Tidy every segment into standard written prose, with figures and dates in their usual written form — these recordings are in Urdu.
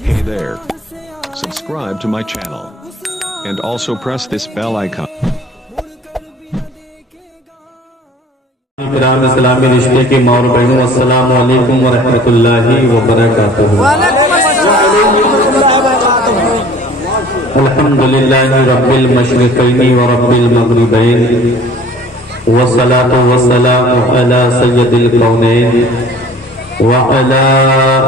Hey there. Subscribe to my channel. And also press this bell icon. کرام اسلامی رشتے کے ماں اور بہنوں السلام علیکم ورحمۃ اللہ وبرکاتہ۔ الحمدللہ رب المشرقین ورب المغربین والصلاة والسلام علی سید الکونین وعلی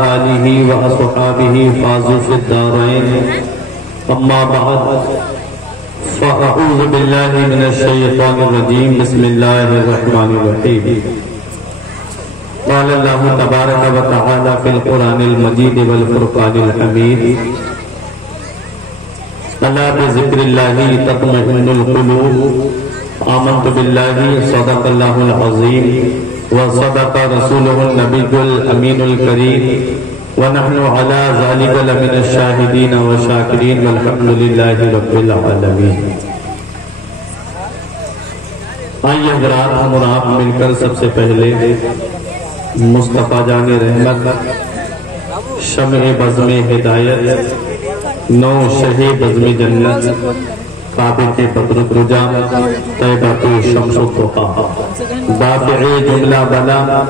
آلہ واصحابہ فازوا فی الدارین، اما بعد فاعوذ باللہ من الشیطان الرجیم، بسم اللہ الرحمن الرحیم۔ قال اللہ تبارک و تعالی فی القرآن المجید والفرقان الحمید، الا بذکر اللہ تطمئن القلوب، آمنت باللہ صدق اللہ العظیم وصدق رسولہ النبی الامین الکریم، ونحن على ذلك لمن الشاہدین والشاکرین والحمدللہ رب العالمین۔ آئیے حضرات، ہم اور آپ مل کر سب سے پہلے مصطفیٰ جان رحمت، شمع بزم ہدایت، نو شہ بزم جنت، کعبے کے بدر الرجا، طیبہ کے شمس الضحیٰ، دافع جملہ بلا،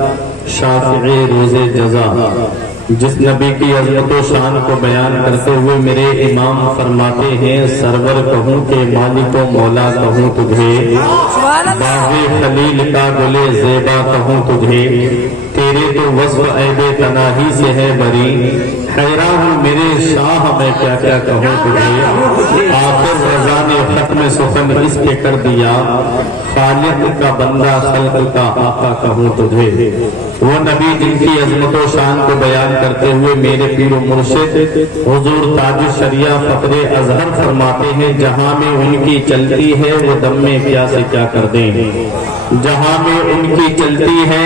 شافع روز جزا، جس نبی کی عظمت و شان کو بیان کرتے ہوئے میرے امام فرماتے ہیں، سرور کہوں کہ مالک و مولا کہوں تجھے، باغ خلیل کا گلے زیبا کہوں تجھے، تیرے تو وصف عیب تناہی سے ہے بری، حیران ہوں میرے شاہ میں کیا کیا کہوں تجھے، آخر رضا نے ختم سخن اس پہ کر دیا، خالق کا بندہ خلق کا آقا کہوں تجھے۔ وہ نبی جن کی عظمت و شان کو بیان کرتے ہوئے میرے پیر و مرشد حضور تاج الشریعہ فخر اظہر فرماتے ہیں، جہاں میں ان کی چلتی ہے وہ دم میں کیا سے کیا کر دیں، جہاں میں ان کی چلتی ہے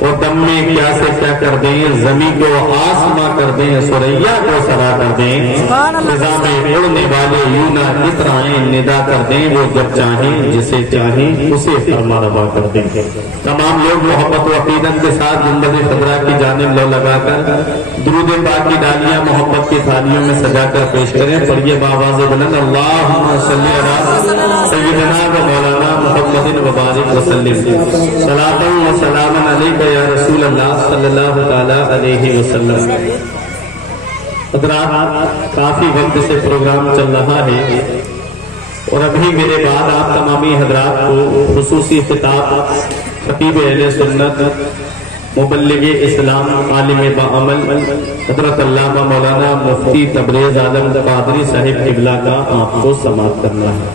وہ دم میں کیا سے کیا کر دیں، زمین کو آسماں کر دیں، سریا کو سرا کر دیں، فضا میں اڑنے والے یوں نہ اترائیں، ندا کر دیں وہ جب چاہیں، جسے چاہیں اسے فرما روا کر دیں۔ تمام لوگ محبت و عقیدت کے ساتھ گنبد خضرا کی جانب لو لگا کر درود پاک کی ڈالیاں محبت کی تھالیوں میں سجا کر پیش کریں، پڑھیے بآواز بلند، اللہم صلی علی سیدنا و مولانا محمد وبارک وسلم، صلاۃ و سلام علیک یا رسول اللہ صلی اللہ تعالی علیہ وسلم۔ حضرات، کافی وقت سے پروگرام چل رہا ہے اور ابھی میرے بعد آپ تمامی حضرات کو خصوصی خطاب خطیب اہل سنت، مبلغ اسلام، عالم باعمل حضرت علامہ مولانا مفتی تبریز عالم قادری صاحب قبلہ کا آپ کو سماعت کرنا ہے۔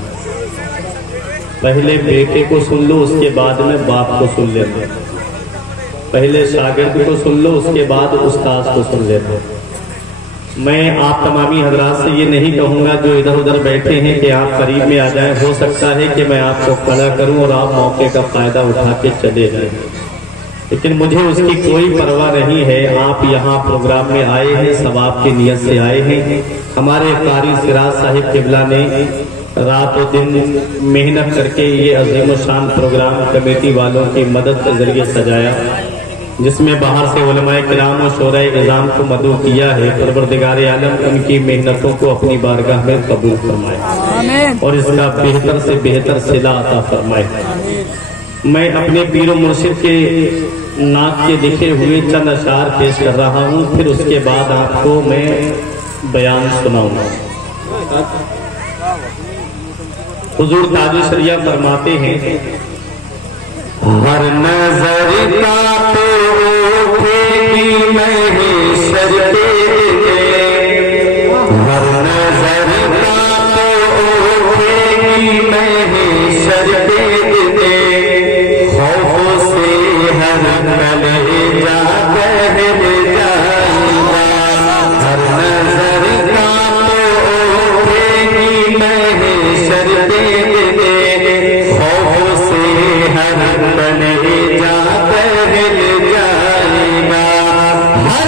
پہلے بیٹے کو سن لو، اس کے بعد میں باپ کو سن لیتے، پہلے شاگرد کو سن لو، اس کے بعد استاذ کو سن لیتے۔ میں آپ تمامی حضرات سے یہ نہیں کہوں گا جو ادھر ادھر بیٹھے ہیں کہ آپ قریب میں آ جائیں، ہو سکتا ہے کہ میں آپ کو کھڑا کروں اور آپ موقع کا فائدہ اٹھا کے چلے جائیں، لیکن مجھے اس کی کوئی پرواہ نہیں ہے۔ آپ یہاں پروگرام میں آئے ہیں، ثواب کی نیت سے آئے ہیں۔ ہمارے قاری سراج صاحب قبلہ نے رات و دن محنت کر کے یہ عظیم الشان پروگرام کمیٹی والوں کی مدد کے ذریعے سجایا، جس میں باہر سے علماء کرام و شورۂ اعظام کو مدعو کیا ہے۔ پروردگار عالم ان کی محنتوں کو اپنی بارگاہ میں قبول فرمائے اور اس کا بہتر سے بہتر صلہ عطا فرمائے۔ میں اپنے پیر و مرشد کے نعت کے لکھے ہوئے چند اشعار پیش کر رہا ہوں، پھر اس کے بعد آپ کو میں بیان سناؤں گا۔ حضور تاج الشریعہ فرماتے ہیں، ہر نظر کا تو اٹھے گی محشر کے دن، ہر نظر کا تو اٹھے گی محشر کے دن، خوف سے ہر کلیجہ بہل جائے گا، ہر نظر کا تو اٹھے گی محشر کے دن، خوف سے ہر کلیجہ بہل جائے گا، ہر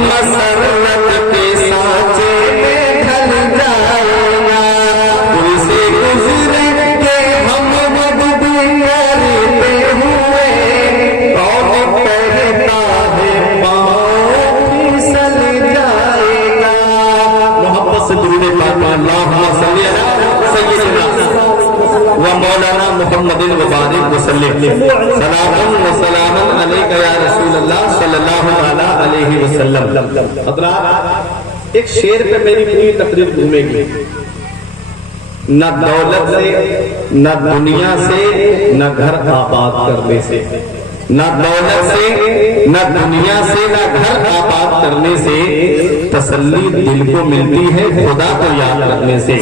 مسرت کے سانچے میں ڈھل جائے گا دل سے گزر کے ہم وعدے کرتے ہوئے کون کہتا ہے پاؤں پھسل جائے گا. محبت سے درود پاک اللہم صلی علی سیدنا و مولانا محمد وبارک وسلم. سلام و سلام علیک یا رسول اللہ صلی اللہ علیہ وسلم. حضرات ایک شعر پہ میری پوری تقریر گھومے گی. نہ دولت سے نہ دنیا سے نہ گھر آباد کرنے سے، نہ دولت سے نہ دنیا سے نہ گھر آباد کرنے سے تسلی دل کو ملتی ہے خدا کو یاد کرنے سے.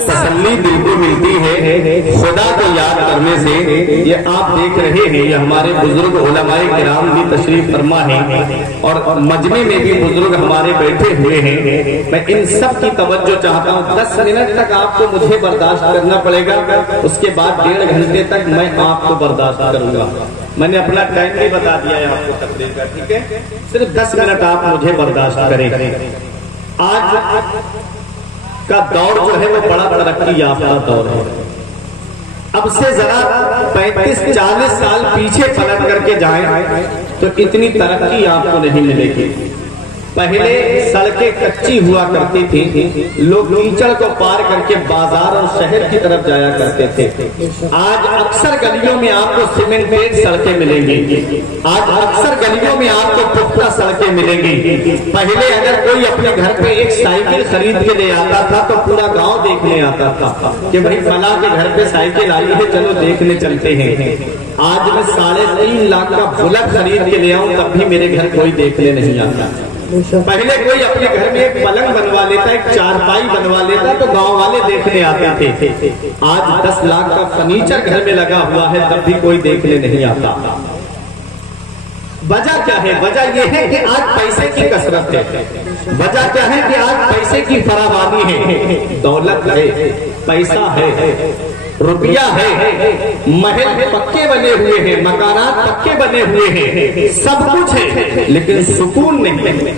تسلی دل کو ملتی ہے خدا کو یاد کرنے سے. یہ آپ دیکھ رہے ہیں یہ ہمارے بزرگ علماء کرام بھی تشریف فرما ہیں اور مجمع میں بھی بزرگ ہمارے بیٹھے ہوئے ہیں. میں ان سب کی توجہ چاہتا ہوں. 10 منٹ تک آپ کو مجھے برداشت کرنا پڑے گا، اس کے بعد 1.5 گھنٹے تک میں آپ کو برداشت کروں گا. میں نے اپنا ٹائم بھی بتا دیا ہے آپ کو تقریر کا، ٹھیک ہے؟ صرف 10 منٹ آپ مجھے برداشت کریں. آج کا دور جو ہے وہ بڑا ترقی یافتہ دور ہے. اب سے ذرا 35-40 سال پیچھے پلٹ کر کے جائیں تو اتنی ترقی آپ کو نہیں ملے گی. پہلے سڑکیں کچی ہوا کرتی تھی، لوگ کیچڑ کو پار کر کے بازار اور شہر کی طرف جایا کرتے تھے. آج اکثر گلیوں میں آپ کو سیمنٹیڈ سڑکیں ملیں گی. آج اکثر گلیوں میں آپ کو پختہ سڑکیں ملیں گی. پہلے اگر کوئی اپنے گھر پہ ایک سائیکل خرید کے لے آتا تھا تو پورا گاؤں دیکھنے آتا تھا کہ بھائی فلاں کے گھر پہ سائیکل آئی ہے، چلو دیکھنے چلتے ہیں. آج میں 3.5 لاکھ کا بلٹ خرید کے لے آؤں تب بھی میرے گھر کوئی دیکھنے نہیں آتا. پہلے کوئی اپنے گھر میں ایک پلنگ بنوا لیتا، ایک چارپائی بنوا لیتا تو گاؤں والے دیکھنے آتے تھے. آج 10 لاکھ کا فرنیچر گھر میں لگا ہوا ہے تب بھی کوئی دیکھنے نہیں آتا. وجہ کیا ہے؟ وجہ یہ ہے کہ آج پیسے کی کثرت ہے. وجہ کیا ہے کہ آج پیسے کی فراوانی ہے. دولت ہے، پیسہ ہے، روپیہ ہے، محل پکے بنے ہوئے ہیں، مکانات پکے بنے ہوئے ہیں، سب کچھ ہے لیکن سکون نہیں ہے،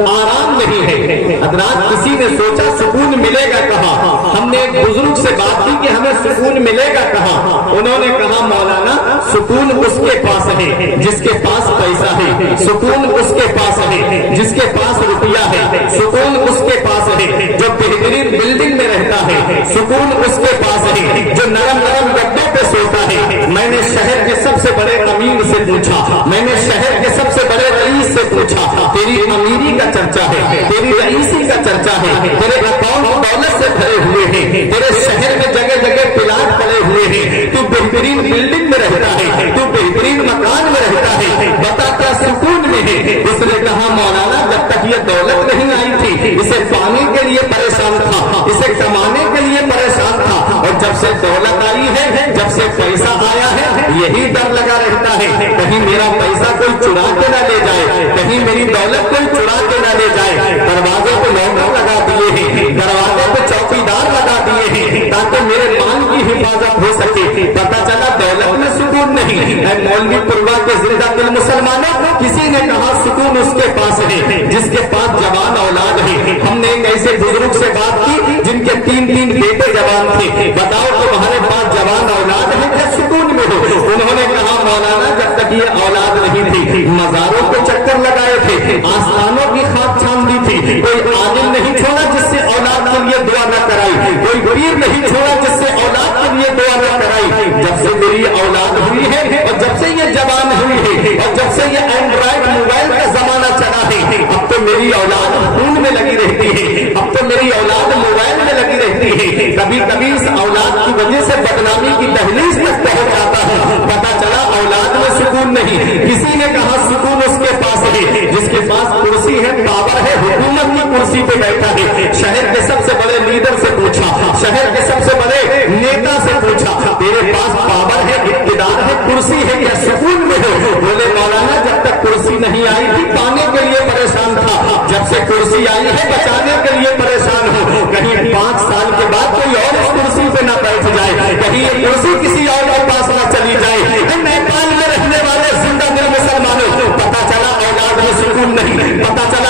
آرام نہیں ہے. حضرات کسی نے سوچا سکون ملے گا کہاں؟ ہم نے ایک بزرگ سے بات کی کہ ہمیں سکون ملے گا کہاں؟ انہوں نے کہا مولانا سکون اس کے پاس ہے جس کے پاس پیسہ ہے، سکون اس کے پاس ہے جس کے پاس روپیہ ہے، سکون اس کے پاس ہے جو بہترین بلڈنگ میں رہتا ہے، سکون اس کے پاس ہے جو نرم نرم گدوں پہ سوتا ہے. میں نے شہر کے سب سے بڑے امیر سے پوچھا، میں نے شہر کے سب سے بڑے رئیس سے پوچھا، تیری امیری کا چرچا ہے، تیری رئیسی کا چرچا ہے، تیرے اکاؤنٹ دولت سے بھرے ہوئے ہیں، تیرے شہر میں جگہ جگہ پلاٹ پڑے ہوئے ہیں، تو بہترین بلڈنگ میں رہتا ہے، تو بہترین مکان میں رہتا ہے، بتا کیا سکون میں ہے؟ اس نے کہا مولانا جب تک یہ دولت نہیں آئی تھی اسے پانے کے لیے پریشان تھا، اسے کمانے کے لیے پریشان تھا، اور جب سے دولت آئی ہے، جب سے پیسہ آیا ہے یہی ڈر لگا رہتا ہے کہیں میرا پیسہ کوئی چرا کے نہ لے جائے، کہیں میری دولت کوئی چرا کے نہ لے جائے. دروازے پہ لوکر لگا دیے ہیں، دروازے پہ چوکیدار لگا دیے ہیں تاکہ میرے مال کی حفاظت ہو سکے. پتہ چلا دولت میں سکون نہیں. اے مولوی پروا کے زندہ دل مسلمانوں، کسی نے کہا سکون اس کے پاس ہے جس کے پاس جوان اولاد ہے. ہم نے ایک ایسے بزرگ سے بات کی جن کے 3 بیٹے جوان تھے. بتاؤ تمہارے پاس جوان اولاد ہے کیا سکون میں ہو؟ انہوں نے کہا مولانا جب تک یہ اولاد نہیں تھی مزاروں کو چکر لگائے تھے، آستانوں کی خاک چھان دی تھی، کوئی عادل نہیں چھوڑا جس سے اولاد کے لیے دعا نہ کرائی، کوئی پیر نہیں چھوڑا جس سے اولاد کے لیے دعا نہ کرائی. جب سے میری اولاد ہوئی ہے اور جب سے یہ جوان ہوئی ہے اور جب سے یہ اینڈرائڈ موبائل کا زمانہ چلا ہے اب تو میری اولاد خون میں لگی رہتی ہے، اب تو میری اولاد موبائل میں لگی رہتی ہے. کبھی کبھی اس اولاد کی وجہ سے بدنامی کی دہلیز تک پہنچ جاتا ہے. پتا چلا اولاد میں سکون نہیں. کسی نے کہا سکون اس کے پاس ہے جس کے پاس کرسی ہے، پاور ہے، حکومت کی کرسی پہ بیٹھا ہے. شہر کے سب سے بڑے لیڈر سے پوچھا، شہر کے سب سے بڑے نیتا سے پوچھا تیرے پاس پاور ہے، اقتدار ہے، کرسی ہے، کیا سکون میں ہو؟ بولے مولانا جب تک کرسی نہیں آئی تھی پانے کے لیے پریشان تھا، جب سے کرسی آئی ہے بچانے کے لیے پریشان ہو. کہیں 5 سال کے بعد کوئی اور اس کرسی پہ نہ بیٹھ جائے، کہیں یہ کرسی کسی اور کے پاس نہ چلی جائے. نیپال میں رہنے والے زندہ دل مسلمانوں پتا چلا اولاد میں سکون نہیں، پتا چلا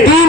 3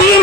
3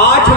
8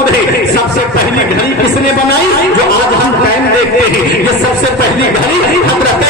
موجود ہے. سب سے پہلی گھڑی کس نے بنائی؟ جو آج ہم ٹائم دیکھتے ہیں, یہ سب سے پہلی گھڑی حضرت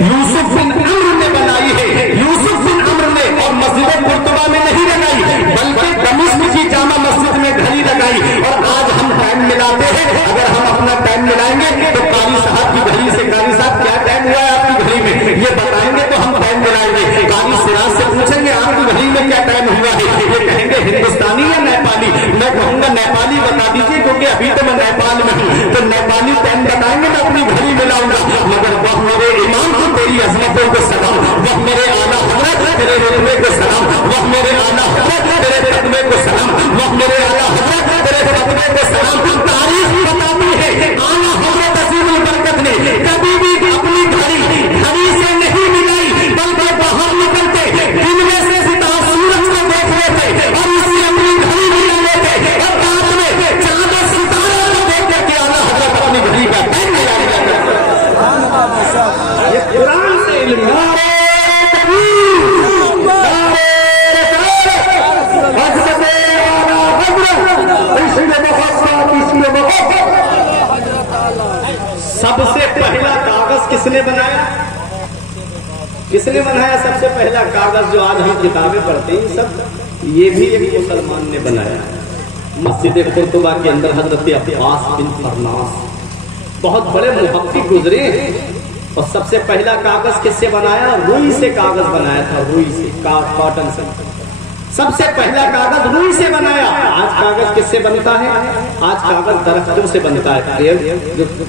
یوسف بن عمرو نے بنائی ہے. یوسف بن عمرو نے, اور مسجد قرطبہ میں نہیں لگائی بلکہ دمشق کی جامع مسجد میں گھڑی لگائی. اور آج ہم ٹائم ملاتے ہیں. اگر ہم اپنا ٹائم ملائیں گے تو قاری صاحب کی گھڑی سے, قاری صاحب کیا ٹائم ہوا ہے آپ کی گھڑی میں, یہ بتائیں گے تو ہم ٹائم ملائیں گے. قاری سراج سے پوچھیں گے آپ کی گھڑی میں کیا ٹائم ہوا ہے, یہ کہیں گے ہندوستانی یا نیپالی. میں کہوں گا نیپالی بتا دیجیے, کیونکہ ابھی تو میں نیپال میں ہوں, تو نیپالی ٹائم بتائیں گے, میں اپنی گھڑی ملاؤں گا. مگر وہ میرے امام کو تیری عظمتوں کو سلام, وہ میرے اعلیٰ حضرت تیرے رتبے کو سلام, وہ میرے اعلیٰ حضرت تیرے رتبے کو سلام, وہ میرے اعلیٰ حضرت تیرے رتبے کو سلام. تاریخ بتاتی ہے اعلیٰ حضرت عظیم البرکت نے کبھی بھی اپنی گھڑی سے نہیں ملائی, بلکہ باہر نکلتے دن میں سے ستارہ سورج کو دیکھ لیتے اور اسے اپنی گھڑی ملا لیتے, اور رات میں چاند اور ستارے کو دیکھ کر کے اعلیٰ حضرت اپنی گھڑی کا ٹائم ملا لیا. یہ قرآن سے علم سب سے پہلا کاغذ کس نے بنایا؟ کس نے بنایا سب سے پہلا کاغذ جو آج ہم کتابیں پڑھتے ہیں سب, یہ بھی ایک مسلمان نے بنایا. مسجد قرطبہ کے اندر حضرت عباس بن فرناس بہت بڑے محقق گزرے ہیں, اور سب سے پہلا کاغذ کس سے بنایا؟ روئی سے کاغذ بنایا تھا, روئی سے, کاٹن سے. سب سے پہلا کاغذ روئی سے بنایا. آج کاغذ کس سے بنتا ہے؟ آج کاغذ درختوں سے بنتا ہے. پیڑ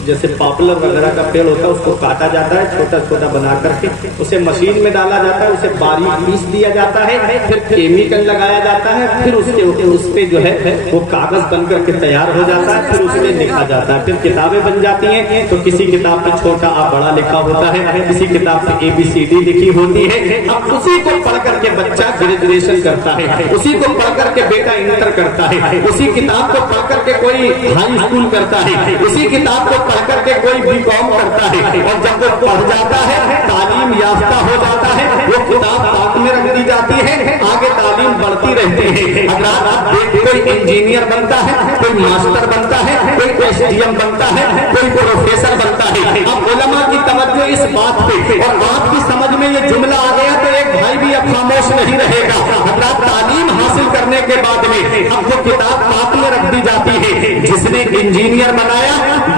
جیسے پاپولر وغیرہ کا پیڑ ہوتا ہے, اس کو کاٹا جاتا ہے چھوٹا چھوٹا بنا کر کے, اسے مشین میں ڈالا جاتا ہے, اسے باریک پیس دیا جاتا ہے, پھر کیمیکل لگایا جاتا ہے, پھر اس پہ جو ہے وہ کاغذ بن کر کے تیار ہو جاتا ہے, پھر اس میں لکھا جاتا ہے, پھر کتابیں بن جاتی ہیں. تو کسی کتاب پہ چھوٹا آ بڑا لکھا ہوتا ہے, کسی کتاب پہ ABCD لکھی ہوتی ہے. اب اسی کو پڑھ کر کے بچہ گریجویشن کرتا ہے, اسی کو پڑھ کر کے بیٹا انٹر کرتا ہے, اسی کتاب کو پڑھ کر کے کوئی ہائی اسکول کرتا ہے, اسی کتاب کو پڑھ کر کے کوئی BCom کرتا ہے. اور جب وہ پڑھ جاتا ہے, تعلیم یافتہ ہو جاتا ہے, وہ کتاب تاک میں رکھ دی جاتی ہے, آگے تعلیم بڑھتی رہتی ہے. اگر آپ دیکھیں کوئی انجینئر بنتا ہے, کوئی ماسٹر بنتا ہے, کوئی SDM بنتا ہے, کوئی پروفیسر بنتا ہے. اب علماء کی توجہ اس بات پہ, اور آپ کی سمجھ میں یہ جملہ آ گیا تو ایک بھائی بھی اب خاموش نہیں رہے گا. حضرات تعلیم حاصل کرنے کے بعد میں اب وہ کتاب تاک میں رکھ دی جاتی ہے. جس نے انجینئر بنایا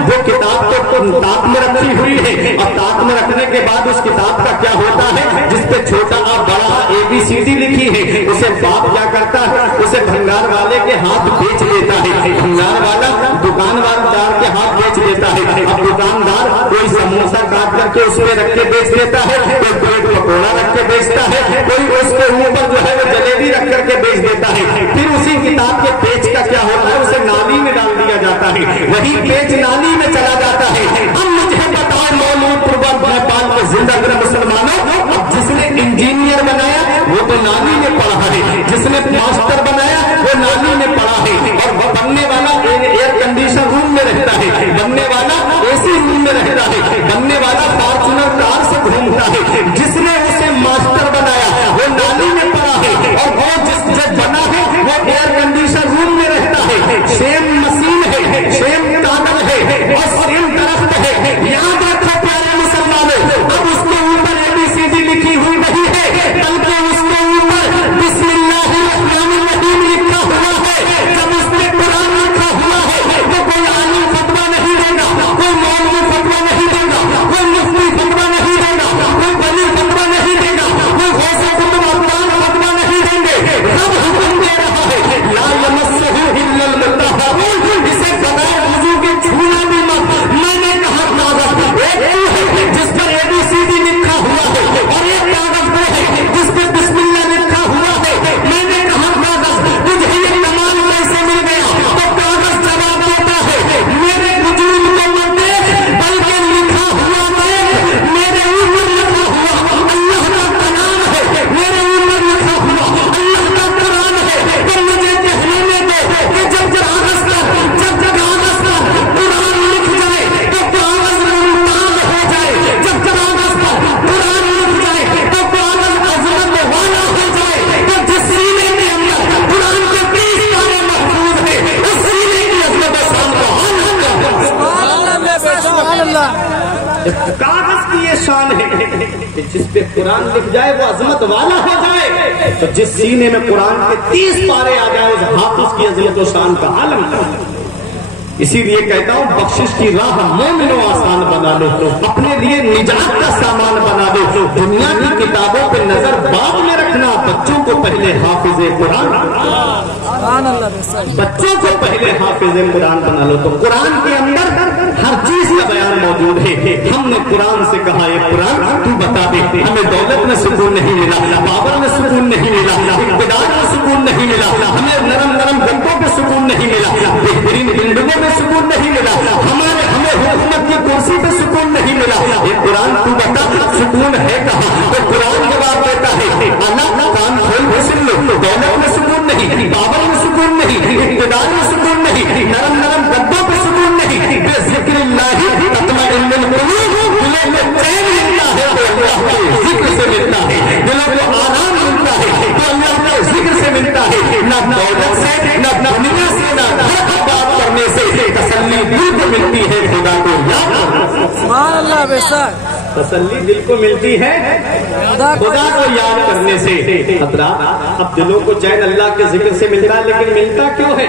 وہ کتاب تو تاک میں رکھی ہوئی ہے, اور تاک میں رکھنے کے بعد اس کتاب کا کیا ہوتا ہے, جس پہ چھوٹا اور بڑا ABCD لکھی ہے, اسے باپ کیا کرتا ہے, اسے بھنگار والے کے ہاتھ بیچ دیتا ہے. بھنگار والا دکاندار کے ہاتھ بیچ دیتا ہے. اب دکاندار کوئی سموسہ کاٹ کر کے اس پہ رکھ کے بیچ دیتا ہے, کوئی بریڈ پکوڑا رکھ کے بیچتا ہے, کوئی اس کے اوپر جو ہے وہ جلیبی رکھ کر کے بیچ دیتا ہے. پھر اسی کتاب کے پیج کا کیا ہوتا ہے, اسے نالی میں ڈال دیا جاتا ہے, وہی پیج نالی میں چلا جاتا ہے. اب مجھے بتاؤ مولوی پورا نیپال کے زندہ مسلمانوں, جس نے انجینئر بنایا وہ تو نالی میں پڑھا ہے, جس نے ماسٹر بنایا وہ نالی میں پڑھا ہے, اور وہ بننے والا ایئر کنڈیشن روم میں رہتا ہے, بننے والا AC روم میں رہتا ہے, بننے والا فارچونر کار سے گھومتا ہے. جس نے اسے ماسٹر بنایا وہ نالی میں پڑھا ہے, اور وہ جس بنا ہے وہ ایئر کنڈیشن روم میں رہتا ہے. سیم مشین ہے, سیم کاغذ ہے, اور سیم درخت ہے. یاد رکھو پیارے مسلمانوں, اب اس کے اوپر ABCD لکھی ہوئی نہیں ہے, بلکہ اس کے اوپر بسم اللہ الرحمن الرحیم لکھا ہوا ہے. جب اس میں قرآن لکھا ہوا ہے تو کوئی عالم فتویٰ نہیں دے گا, کوئی مولوی فتویٰ نہیں دے گا, کوئی مفتی فتویٰ نہیں دے گا, کوئی ولی فتویٰ نہیں دے گا, کوئی غوث قطب افغان فتویٰ نہیں دیں گے. رب حکم دے رہا ہے, لا یمسہ الا المطہرون, اسے بغیر وضو کے چھونا بھی مت. کاغذ کی یہ شان ہے کہ جس پہ قرآن لکھ جائے وہ عظمت والا ہو جائے، تو جس سینے میں قرآن کے 30 پارے آ جائے اس حافظ کی عظمت و شان کا عالم ہے۔ اسی لیے کہتا ہوں بخشش کی راہ مومنوں آسان بنا لو، اپنے لیے نجات کا سامان بنا دو، دنیا کی کتابوں پہ نظر بعد میں رکھنا، بچوں کو پہلے حافظ قرآن، بچوں کو پہلے حافظ قرآن بنا لو۔ تو قرآن کے اندر ہر چیز کا بیان موجود ہے۔ ہم نے قرآن سے کہا یہ قرآن تو بتا دے، ہمیں دولت میں سکون نہیں ملا، پاور میں سکون نہیں ملا، اقتدار میں سکون نہیں ملا، ہمیں نرم نرم گندوں پہ سکون نہیں ملا، بہترین زندگیوں میں سکون نہیں ملا، ہمیں حکومت کی کرسی پہ سکون نہیں ملا۔ یہ قرآن تو بتا سکون ہے کہاں؟ تو قرآن جواب دیتا ہے اللہ کان کھول کے سن لو، دولت میں سکون نہیں، پاور میں سکون نہیں، اقتدار میں سکون نہیں، نرم نرم گدوں پہ سکون نہیں، بے ذکر اللہ تطمئن القلوب، دلوں میں چین ملتا ہے تو اللہ کے ذکر سے ملتا ہے، دلوں کو آرام ملتا ہے تو اللہ کے ذکر سے ملتا ہے، نہ دولت سے نہ دنیا سے نہ بات کرنے سے تسلی دل کو ملتی ہے، خدا کو یاد کرنا۔ سبحان اللہ بے شک تسلی دل کو ملتی ہے خدا کو یاد کرنے سے۔ حضرات اب دلوں کو چین اللہ کے ذکر سے ملتا ہے، لیکن ملتا کیوں ہے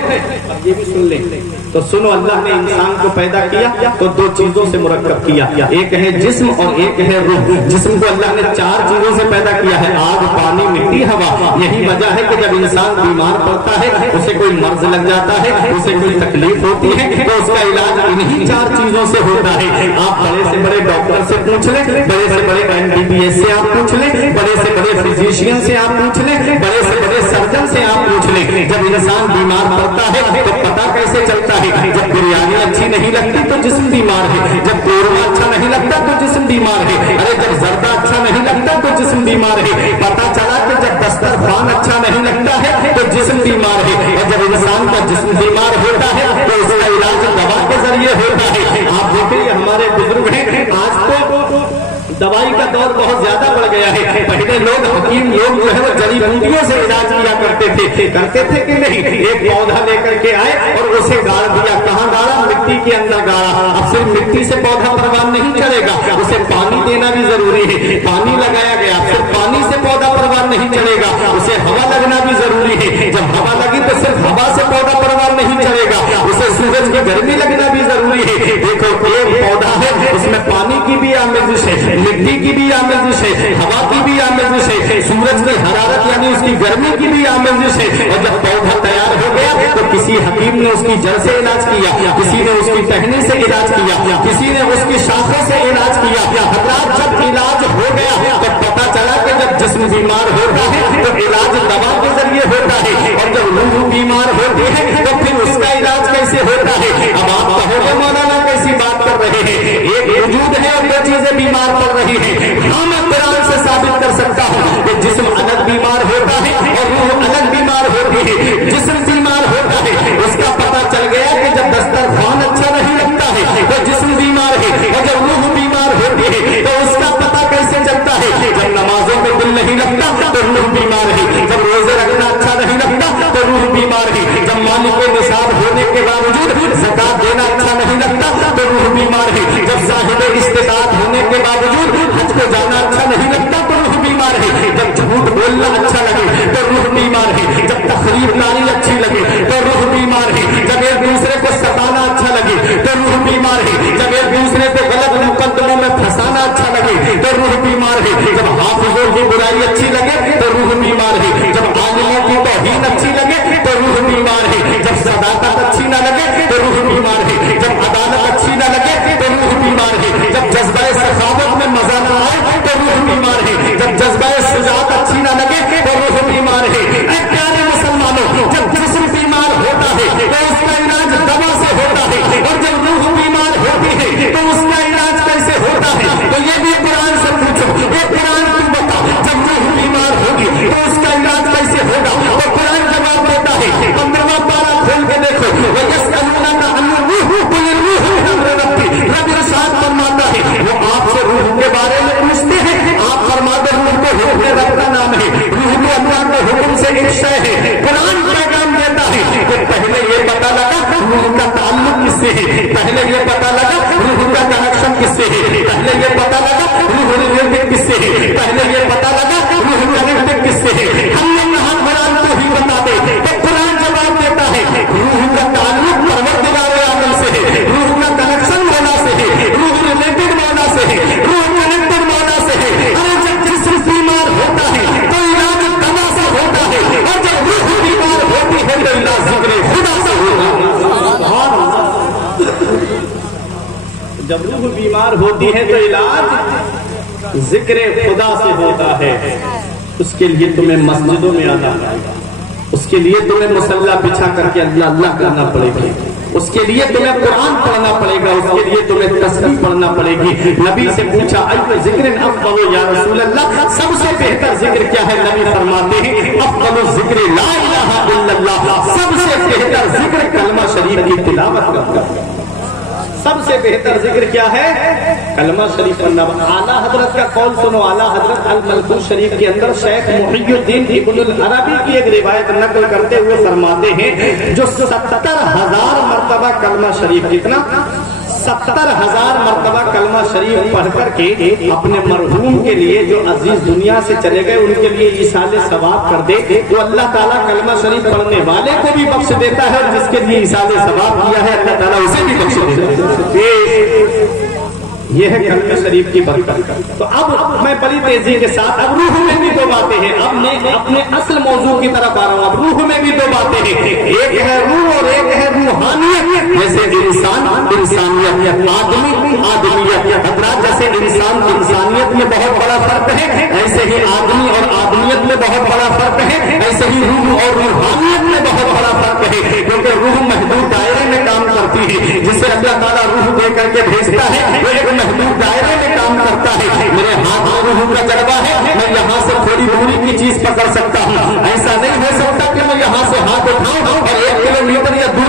اب یہ بھی سن لیں۔ تو سنو، اللہ نے انسان کو پیدا کیا تو 2 چیزوں سے مرکب کیا، ایک ہے جسم اور ایک ہے روح۔ جسم کو اللہ نے 4 چیزوں سے پیدا کیا ہے، آگ، پانی، مٹی، ہوا۔ یہی وجہ ہے کہ جب انسان بیمار پڑتا ہے، اسے کوئی مرض لگ جاتا ہے، اسے کوئی تکلیف ہوتی ہے، تو اس کا علاج انہی 4 چیزوں سے ہوتا ہے۔ آپ بڑے سے بڑے ڈاکٹر سے پوچھ لیں، بڑے سے بڑے MBBS سے آپ پوچھ لیں، بڑے سے بڑے فزیشین سے آپ پوچھ لیں، بڑے سے بڑے سرجن سے آپ پوچھ لیں، جب انسان بیمار پڑتا ہے تو پتہ کیسے چلتا ہے؟ جب بریانی اچھی نہیں لگتی تو جسم بیمار ہے، جب قورمہ اچھا نہیں لگتا تو جسم بیمار ہے، ارے جب زردہ اچھا نہیں لگتا تو جسم بیمار ہے۔ پتہ چلا کہ جب دسترخوان اچھا نہیں لگتا ہے تو جسم بیمار ہے، اور جب انسان کا جسم بیمار ہوتا ہے تو اس کا علاج دوا کے ذریعے ہوتا ہے۔ آپ دیکھیں یہ ہمارے بزرگ ہیں، آج تو دوائی کا دور بہت زیادہ بڑھ گیا ہے۔ پہلے لوگ حکیم لوگ جو ہے وہ جڑی بوٹیوں سے علاج کیا کرتے تھے کہ نہیں؟ ایک پودا لے کر کے آئے اور اسے گاڑ دیا، کہاں گاڑا؟ مٹی کے اندر گاڑا۔ اب صرف مٹی سے پودا پروان نہیں چڑھے گا، اسے پانی دینا بھی ضروری ہے، پانی لگایا گیا، صرف پانی سے پودا پروان نہیں چڑھے گا، اسے ہوا لگنا بھی ضروری ہے، جب ہوا لگی تو صرف ہوا سے پودا پروان نہیں چڑھے گا، اسے سورج کی گرمی لگنا بھی ضروری ہے۔ دیکھو ایک پودا ہے، اس میں پانی کی بھی آمیزش ہے، مٹی کی بھی آمیزش ہے، ہوا کی بھی آمیزش ہے، سورج کی حرارت یعنی اس کی گرمی کی بھی آمیزش ہے۔ اور جب پودا تیار ہو گیا تو کسی حکیم نے اس کی جڑ سے علاج کیا، کسی نے اس کی ٹہنی سے علاج کیا، کسی نے اس کی شاخوں سے علاج کیا۔ حضرات جب علاج ہو گیا تو پتا چلا کہ جب جسم بیمار ہوتا ہے تو علاج دوا کے ذریعے ہوتا ہے، اور جب روح بیمار ہوتی ہے تو پھر اس کا علاج کیسے ہوتا ہے؟ اب آپ کہو گے مولانا کیسی بات کر رہے ہیں، ایک وجود ہے اور 2 چیزیں بیمار پڑ رہی ہیں۔ ہاں میں قرآن سے ثابت کر سکتا ہوں کہ جسم الگ بیمار ہوتا ہے اور روح الگ بیمار ہوتی ہے۔ جسم بیمار ہوتا ہے اس کا پتہ چل گیا کہ جب دسترخوان اچھا نہیں لگتا ہے تو جسم بیمار ہے، اور جب روح بیمار ہوتی ہے تو اس کا پتہ کیسے چلتا ہے؟ جب نمازوں میں دل نہیں لگتا تو روح بیمار ہے، جب روزے رکھنا اچھا نہیں لگتا تو روح بیمار ہے، جب مالک نصاب ہونے کے باوجود زکات دینا اچھا نہیں لگتا تو روح بیمار ہے، جب صاحب استطاعت ہونے کے باوجود حج کو جانا اچھا نہیں لگتا تو روح بیمار ہے، جب جھوٹ بولنا اچھا لگے تو روح بیمار ہے، جب تقریر کاری اچھی لگے تو روح بیمار ہے، جب ایک دوسرے کو ستانا اچھا لگے تو روح بیمار ہے، جب ایک دوسرے کو غلط مقدموں میں پھنسانا اچھا لگے تو روح بیمار ہے، جب حافظوں کی برائی اچھی لگے تو روح بیمار ہے، جب عالموں کی توہین اچھی لگے تو روح بیمار ہے، جب صداقت اچھی نہ لگے تو روح بیمار ہے، جب عدالت اچھی نہ لگے تو روح بیمار ہے، جب جذبہ سخاوت میں مزہ نہ آئے تو روح بیمار ہے، جب جذبہ شجاعت اچھی نہ لگے تو روح بیمار ہے۔ اے پیارے مسلمانوں، جب جسم بیمار ہوتا ہے تو اس کا علاج دوا سے ہوتا ہے، اور جب روح بیمار ہوتی ہے تو اس کا علاج کیسے ہوتا ہے؟ تو یہ بھی قرآن سے پوچھو، اے قرآن تو بتا، جب روح بیمار ہوگی تو اس کا علاج کیسے ہوگا؟ تو قرآن جواب دیتا ہے، 15واں پارہ کھول کے دیکھو، وَيَسْأَلُونَكَ عَنِ الرُّوحِ قُلِ الرُّوحُ مِنْ أَمْرِ رَبِّي، رب ارشاد فرماتا ہے وہ آپ سے روح کے بارے میں پوچھتے ہیں، آپ فرماتے روح کو حکم رب کا نام ہے، روح کو اللہ کے حکم سے ایک شے ہے۔ قرآن پیغام دیتا ہے کہ پہلے یہ پتا لگا روح کا تعلق کس سے ہے، پہلے یہ پتا لگا روح کا کنیکشن کس سے ہے, پہلے یہ پتا لگا روح ریلیٹڈ کس سے ہے, پہلے یہ پتا لگا روح کنیکٹڈ کس سے ہے. ہم نے کہا قرآن کو ہی بتا دے کہ قرآن جواب دیتا ہے روح کا تعلق پروردگار عالم سے ہے, روح کا کنیکشن مولا سے ہے, روح ریلیٹڈ مولا سے ہے, روح کنیکٹڈ مولا سے ہے. ارے جب جسم بیمار ہوتا ہے تو علاج دوا سے ہوتا ہے, اور جب روح بیمار ہوتی ہے تو علاج ذکر خدا سے ہوتا ہے. جب روح بیمار ہوتی ہے تو علاج ذکر خدا سے ہوتا ہے. اس کے لیے تمہیں مسجدوں میں آنا پڑے گا, اس کے لیے تمہیں مصلی بچھا کر کے اللہ اللہ کرنا پڑے گی, اس کے لیے تمہیں قرآن پڑھنا پڑے گا, اس کے لیے تمہیں تسبیح پڑھنا پڑے گی. نبی سے پوچھا ای ذکر افضل یا رسول اللہ, سب سے بہتر ذکر کیا ہے؟ نبی فرماتے ہیں افضل الذکر لا الہ الا اللہ, سب سے بہتر ذکر کلمہ شریف کی تلاوت کرنا. سب سے بہتر ذکر کیا ہے؟ کلمہ شریف پڑھنا. اعلیٰ حضرت کا قول سنو. اعلیٰ حضرت الملکوت شریف کے اندر شیخ محی الدین ابن العربی کی ایک روایت نقل کرتے ہوئے فرماتے ہیں جو 70,000 مرتبہ کلمہ شریف, کتنا 70,000 مرتبہ کلمہ شریف پڑھ کر کے اپنے مرحوم کے لیے جو عزیز دنیا سے چلے گئے ان کے لیے ایصال ثواب کر دے, تو اللہ تعالیٰ کلمہ شریف پڑھنے والے کو بھی بخش دیتا ہے, اور جس کے لیے ایصال ثواب کیا ہے اللہ تعالیٰ اسے بھی بخش دیتا ہے. یہ ہے کلمہ شریف کی برکت. تو اب میں بڑی تیزی کے ساتھ اب روح میں بھی دو باتیں ہیں. اب میں اپنے اصل موضوع کی طرف آ رہا ہوں. اب روح میں بھی دو باتیں ہیں, ایک ہے روح اور ایک ہے روحانیت. جیسے انسان انسانیت, آدمی آدمیت. حضرات جیسے انسان انسانیت میں بہت بڑا فرق ہے, ایسے ہی آدمی اور آدمیت میں بہت بڑا فرق ہے, ایسے ہی روح اور روحانیت میں بہت بڑا فرق ہے. کیونکہ روح محدود دائرے میں کام کرتی ہے, جسے اللہ تعالیٰ روح دے کر کے بھیجتا ہے وہ ایک محدود دائرے میں کام کرتا ہے. میرے ہاتھ میں روح کا جڑوا ہے, میں یہاں سے تھوڑی دوری کی چیز پکڑ سکتا ہوں. ایسا نہیں ہو سکتا کہ میں یہاں سے ہاتھ اٹھاؤں اور 1 کلومیٹر یا 2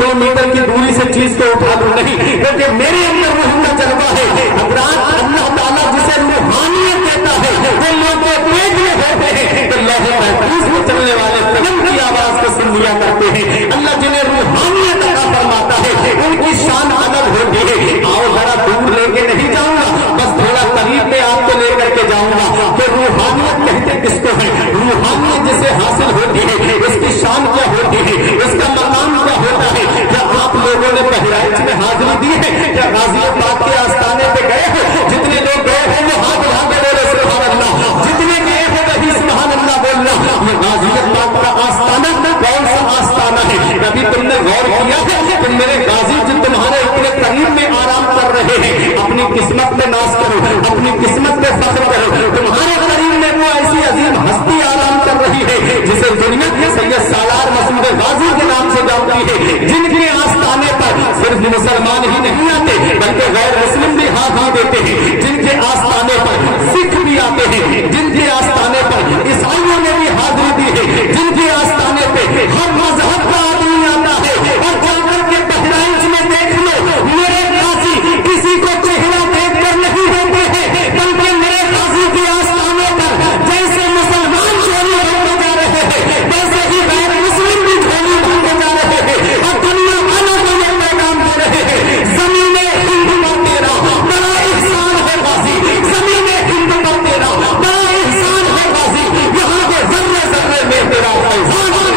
کلومیٹر کی دوری سے چیز کو اٹھا لوں. نہیں, کیونکہ میرے اندر روح کا جڑوا ہے. حضرات اللہ تعالیٰ جسے روحانیت دیتا ہے وہ لوگ پیٹ میں ہوتے ہیں تو لوح محفوظ میں چلنے والے قلم کی آواز کو سن لیا کرتے ہیں. اللہ جنہیں روحانیت عطا فرماتا ہے ان کی شان الگ ہوتی ہے. آؤ ذرا دور لے کے نہیں جاؤں گا, بس تھوڑا قریب میں آپ کو لے کر کے جاؤں گا کہ روحانیت کہتے کس کو ہے. روحانیت جسے حاصل ہوتی ہے اس کی شان کیا ہوتی ہے, اس کا مقام کیا ہوتا ہے. کیا آپ لوگوں نے بہرائچ میں حاضری دی ہے؟ کیا غازی آباد کے آستانے پہ گئے ہو؟ جتنے لوگ گئے ہیں وہ ہاتھ اٹھا کے بولے سبحان اللہ. جتنے گئے ہیں وہی سبحان اللہ بولنا. یہ غازی آباد کا آستانہ کون سا آستانہ ہے؟ کبھی تم نے غور کیا ہے کہ میرے غازی جو تمہارے اتنے قریب میں آرام کر رہے ہیں, اپنی قسمت میں ناز کرو, اپنی قسمت میں فخر کرو. تمہارے قریب میں وہ ایسی عظیم ہستی آرام کر رہی ہے جسے دنیا کے سید سالار مسعود غازی کے نام سے جانتی ہے, جن کے آستانے پر صرف مسلمان ہی نہیں آتے بلکہ غیر مسلم بھی ہاتھ دیتے ہیں, جن کے آستانے پر سکھ بھی آتے ہیں, جن کے آستانے پر عیسائیوں نے بھی حاضری دی ہے, جن کے آستانے پہ ہر مذہب کا آدمی آتا ہے. اور جا کر کے بہرائچ میں دیکھ لو میرے غازی کسی کو چہرہ دیکھ کر نہیں ہوتے ہیں, بلکہ میرے غازی کے آستانے پر جیسے مسلمان جھولی بھرتے جا رہے ہیں ویسے ہی غیر مسلم بھی جھولی بھرتے جا رہے ہیں, اور دنیا والوں کو یہ پیغام دے رہے ہیں زمین ہند پر تیرا بڑا احسان ہے غازی, زمین ہند پر تیرا بڑا احسان ہے غازی, یہاں کے ذرے ذرے میں تیرا احسان ہے.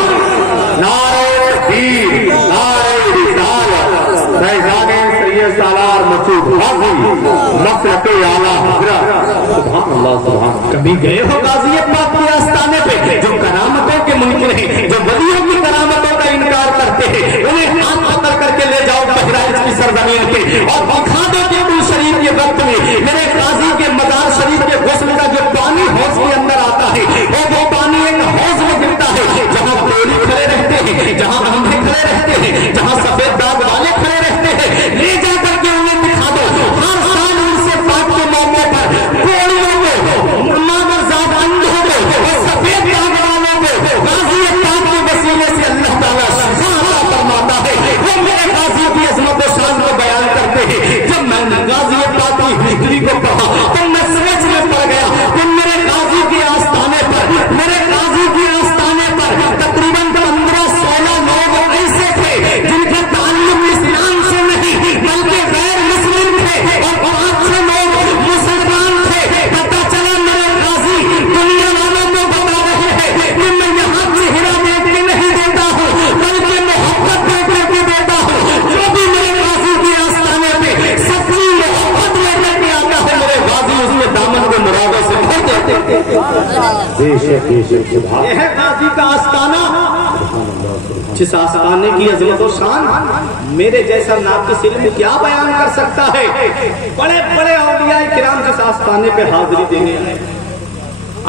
نعرہ تکبیر, نعرہ رسالت, فیضان سید سالار مسعود غازی مفرق اعلیٰ حضرت. سبحان اللہ سبحان اللہ. کبھی گئے ہو غازی آباد کے آستانے پہ جو کرامتوں کے منکر ہیں, جو ولیوں کی کرامتوں کا انکار کرتے ہیں, انہیں ہاتھ پکڑ کر کے لے جاؤ بہرائچ کی سرزمین پہ اور دکھا دو کہ ابو شریف کے وقت میں میرے غازی کے مزار شریف کے غسل کا جو پانی حوض کے اندر آتا ہے وہ پانی ایک حوض میں گرتا ہے جہاں کوڑی کھڑے رہتے ہیں, جہاں اندھے کھڑے رہتے ہیں, جہاں سفید داغ والے کھڑے رہتے ہیں. لے جا کر کے انہیں دکھا دو. ہر سال ان سے پاک کے موقع پر کوڑیوں کو, مادرزاد اندھوں کو, سفید داغ والوں کو غازی آباد کے وسیلے سے اللہ تعالیٰ شفا عطا فرماتا ہے. وہ میرے غازی کی عظمت و شان کو بیان کرتے ہیں. جب میں نے غازی آباد کی ہسٹری کو پڑھا تو میں سوچ میں پڑ گیا کہ میرے غازی کے آستانے پر, میرے غازی کے آستانے پر تقریباً 15-16 لوگ ایسے تھے جن کا تعلق اسلام سے نہیں بلکہ غیر مسلم تھے, اور یہ ہے غازی کا آستانہ، جس آستانے کی عظمت و شان میرے جیسا ناقص علم کیا بیان کر سکتا ہے۔ بڑے بڑے اولیاء کرام جس آستانے پہ حاضری دینے آئے۔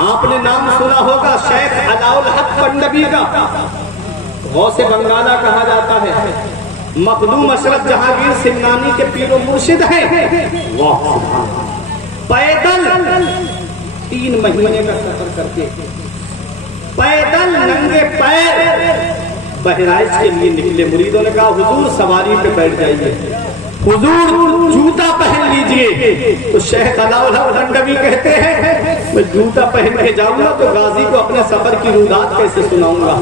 آپ نے نام سنا ہوگا شیخ علاء الحق پنڈبی کا، غوث بنگالہ کہا جاتا ہے، مخدوم اشرف جہانگیر سمنانی کے پیر و مرشد ہیں۔ پیدل 3 مہینے کا سفر کر کے پیدل ننگے پیر بہرائچ کے لیے نکلے۔ مریدوں نے کہا حضور سواری پہ بیٹھ جائیے، حضور جوتا پہن لیجئے۔ تو شیخ علاء الحق پنڈبی کہتے ہیں میں جوتا پہن کے جاؤں گا تو غازی کو اپنے سفر کی رودات کیسے سناؤں گا۔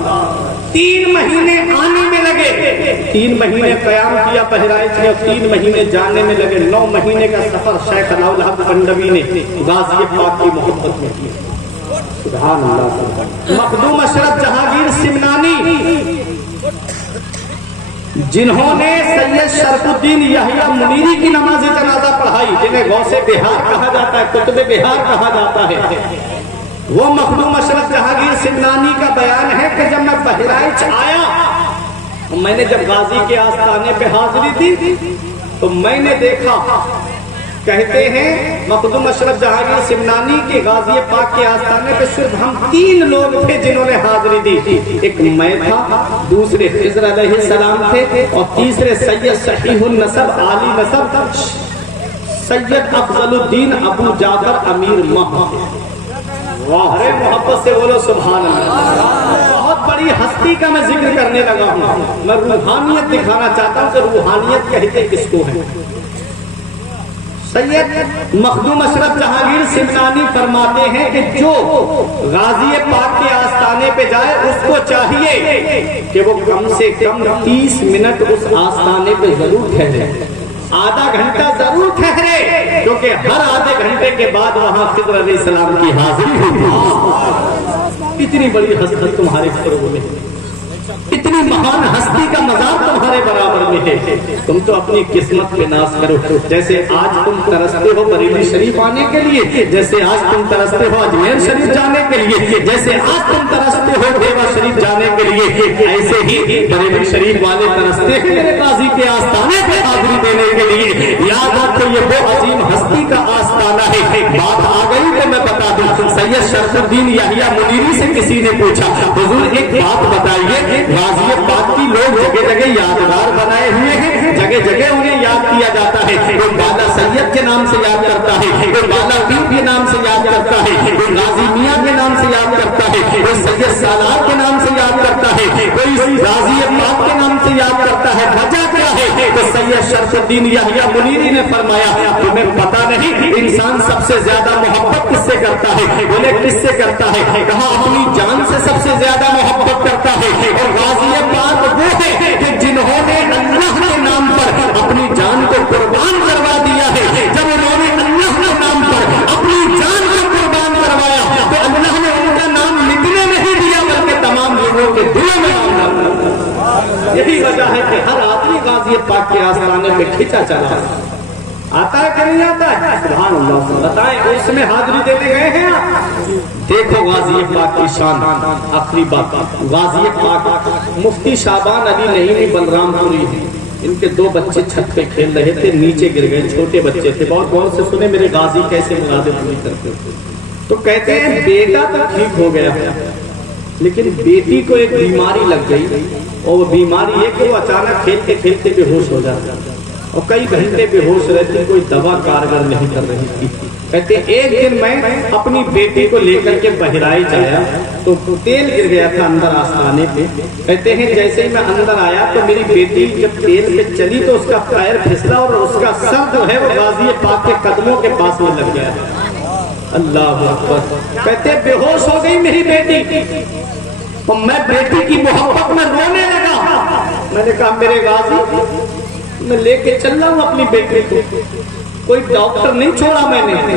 3 مہینے آنے میں لگے، 3 مہینے قیام کیا بہرائچ میں، 3 مہینے جانے میں لگے۔ 9 مہینے کا سفر شیخ علاء الحق پنڈبی نے غازی پاک کی محبت میں کیا۔ سبحان اللہ۔ مخدوم اشرف جہانگیر سمنانی جنہوں نے سید شرف الدین یحییٰ منیری کی نماز جنازہ پڑھائی، جنہیں غوث بہار کہا جاتا ہے، قطب بہار کہا جاتا ہے، وہ مخدوم اشرف جہانگیر سمنانی کا بیان ہے کہ جب میں بہرائچ آیا، میں نے جب غازی کے آستانے پہ حاضری دی تو میں نے دیکھا، کہتے ہیں مخدوم اشرف جہانگیر سمنانی کے غازی پاک کے آستانے پہ صرف ہم 3 لوگ تھے جنہوں نے حاضری دی۔ ایک میں تھا، دوسرے خضر علیہ السلام تھے، اور تیسرے سید صحیح النسب عالی نسب سید افضل الدین ابو جعفر امیر مہ۔ واہ محبت سے بولو سبحان اللہ۔ بہت بڑی ہستی کا میں ذکر کرنے لگا ہوں، میں روحانیت دکھانا چاہتا ہوں کہ روحانیت کہتے کس کو ہے۔ سید مخدوم اشرف جہانگیر سمنانی فرماتے ہیں کہ جو غازی پاک کے آستانے پہ جائے اس کو چاہیے کہ وہ کم سے کم 30 منٹ اس آستانے پہ ضرور ٹھہرے، آدھا گھنٹہ ضرور ٹھہرے، کیونکہ ہر آدھے گھنٹے کے بعد وہاں خضر علیہ السلام کی حاضری ہوتی۔ اتنی بڑی ہستی تمہارے قرب میں، اتنی مہان ہستی کا مزار تمہارے برابر میں ہے، تم تو اپنی قسمت پہ ناز کرو۔ جیسے آج تم ترستے ہو بریلی شریف آنے کے لیے، جیسے آج تم ترستے ہو اجمیر شریف جانے کے لیے، جیسے آج تم ترستے ہو دیوا شریف جانے کے لیے، ایسے ہی بریلی شریف والے ترستے ہیں میرے غازی کے آستانے پہ حاضری دینے کے لیے۔ یاد رکھو یہ وہ عظیم ہستی کا آستانہ ہے۔ بات آ گئی تو میں بتا دوں، سید شرف الدین یحییٰ منیری سے کسی نے پوچھا حضور ایک بات بتائیے، غازی پاک کی لوگ جگہ جگہ یادگار بنائے ہوئے ہیں، جگہ جگہ انہیں یاد کیا جاتا ہے، کوئی بالا سید کے نام سے یاد کرتا ہے، کوئی بالا پیر کے نام سے یاد کرتا ہے، کوئی غازی میاں کے نام سے یاد کرتا ہے، کوئی سید سالار کے نام سے یاد کرتا ہے، کوئی غازی پاک کے نام سے یاد کرتا ہے۔ وجہ کیا ہے؟ تو سید شرف الدین یحییٰ منیری نے فرمایا تمہیں پتا نہیں انسان سب سے زیادہ محبت کس سے کرتا ہے؟ بولے کس سے کرتا ہے؟ کہا اپنی جان سے سب سے زیادہ محبت کرتا ہے۔ اور غازی پاک وہ ہے کہ جنہوں نے اللہ کے نام پر اپنی جان کو قربان کروا دیا ہے۔ جب انہوں نے اللہ کے نام پر اپنی جان کو قربان کروایا تو اللہ نے ان کا نام لکھنے نہیں دیا بلکہ تمام لوگوں کے دلوں میں نام ڈالا۔ یہی وجہ ہے کہ ہر آدمی غازی پاک کے آستانے پہ کھینچا چلا آتا ہے کہ نہیں آتا ہے؟ سبحان اللہ۔ بتائیں اس میں حاضری دینے گئے ہیں آپ؟ دیکھو غازی پاک کی شان۔ آخری بات، غازی پاک مفتی شعبان علی نعیمی بلرام پوری ہیں، ان کے 2 بچے چھت پہ کھیل رہے تھے، نیچے گر گئے، چھوٹے بچے تھے۔ بہت غور سے سنے میرے غازی کیسے مرادیں پوری کرتے تھے۔ تو کہتے ہیں بیٹا تو ٹھیک ہو گیا لیکن بیٹی کو ایک بیماری لگ گئی، اور وہ بیماری یہ کہ وہ اچانک کھیلتے کھیلتے بے ہوش ہو جاتا اور کئی گھنٹے بے ہوش رہتی، کوئی دوا کارگر نہیں کر رہی تھی۔ کہتے ایک دن میں اپنی بیٹی کو لے کر کے بہرائچ آیا تو تیل گر گیا تھا اندر آستانے پہ۔ کہتے ہیں جیسے ہی میں اندر آیا تو میری بیٹی جب تیل پہ چلی تو اس کا پیر پھسلا اور اس کا سر جو ہے وہ غازی پاک کے قدموں کے پاس میں لگ گیا۔ اللہ اکبر۔ کہتے بے ہوش ہو گئی میری بیٹی، اور میں بیٹی کی محبت میں رونے لگا۔ میں نے کہا میرے غازی میں لے کے چل رہا ہوں اپنی بیٹی کو، کوئی ڈاکٹر نہیں چھوڑا میں نے،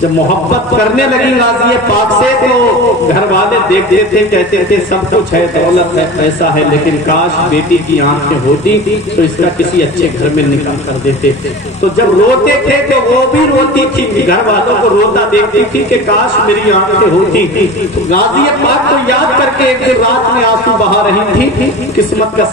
جب محبت کرنے لگی غازی پاک سے تو گھر والے دیکھتے تھے، کہتے تھے سب کچھ ہے، دولت ہے، پیسہ ہے، لیکن کاش بیٹی کی آنکھیں ہوتی تو اس کا کسی اچھے گھر میں نکاح کر دیتے۔ تو جب روتے تھے تو وہ بھی روتی تھی، گھر والوں کو روتا دیکھتی تھی کہ کاش میری آنکھیں ہوتی۔ تو غازی پاک کو یاد کر کے ایک دن رات میں آنسو بہا رہی تھی، قسمت کا